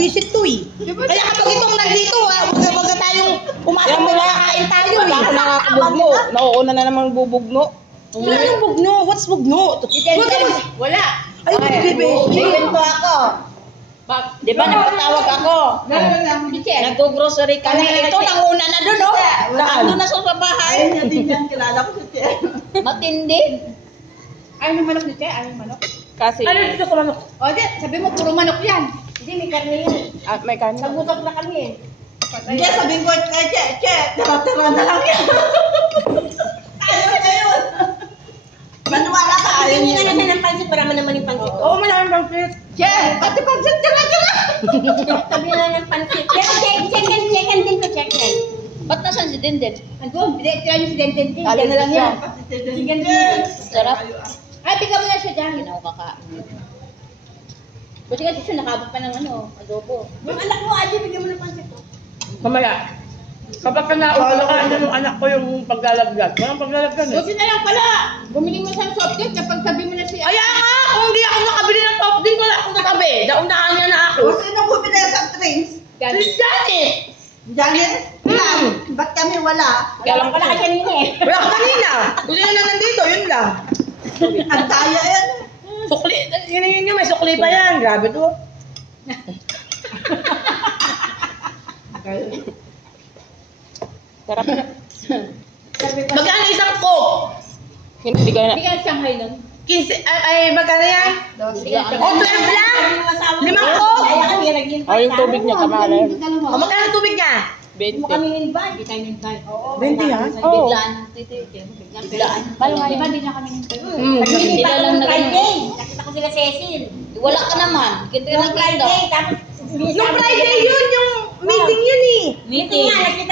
visit to eh. Kaya kapag itong nandito, wag na tayong pumasok mo kakain tayo eh. Wala ka nakakabugno. Nauuna na namang bubugno. Wala nang bugno. What's bugno? Wala. Ay, bebe. Nagkwento ako. Di ba napatawag ako? Nag-grocery kami. Ito, nanguna na doon, oh. Nandun na sa bahay. Ay, hindi yan. Kilala ko si Che. Matindi. Ayaw ng manok ni Che, ayaw ng manok. Kasi, Ano dito sa manok? O, di, sabi mo, puro manok yan. Hindi, may karne yan. may kanin. Nagutok na kami eh. Hindi, sabihin ko kay Che, Che, tira-tira na lang yan. Ayaw na yun. Maniwala ka, ayaw Hindi niya. nga na ng pansit, para naman yung pansit. Oo, maraming pangkit. Che, pati pansit, tira-tira. Sabi na ng pansit. Check din ko, check yan. Ba't nasan si Dindin? Andun, tira niyo si Denden. Alin Gano'n lang yan. Pati si Chicken Che. wings. Sarap. Ay, bigyan mo na siya dyan. Hindi na ako kakain. Buti kasi siya nakabot pa ng adobo. Yung anak mo, Adi, bigyan mo ng pansit. Mamaya. Kapag ka nauna ka, ano ng anak ko yung paglalaglag. Walang paglalaglag eh. Buti na lang pala. Bumili mo sa soft drink kapag sabi mo na siya. Kaya nga, kung hindi ako nakabili ng top drink, wala akong natabi. Naunahan niya na ako. O, sino bumili sa drinks? Si Janet! Janice? Ba't kami wala? Kaya lang pala kasi kanina eh. Wala ka kanina. Kung sino lang nandito, yun lang. Ang daya yan. Sukli, yun, may sukli pa yan. Grabe to. Sarap. Magkano isang coke? Hindi ka na. Bigyan ng Shanghai nun. 15, ay, magkano yan? O, 12 lang? 5 coke? Kaya kami nag-invite. Oh, yung tubig niya, kamala. O, magkano tubig niya? Hindi mo 20. kami invite. Hindi tayo invite. Oo. 20 yan? Oo. Biglaan. Biglaan. Diba hindi na kami invite? Sila lang na Friday. Nakita ko sila Cecil. Wala ka naman. Kita Yung lang Friday. Tapos Nung Friday yun, yung meeting yun eh. Meeting nga, nakita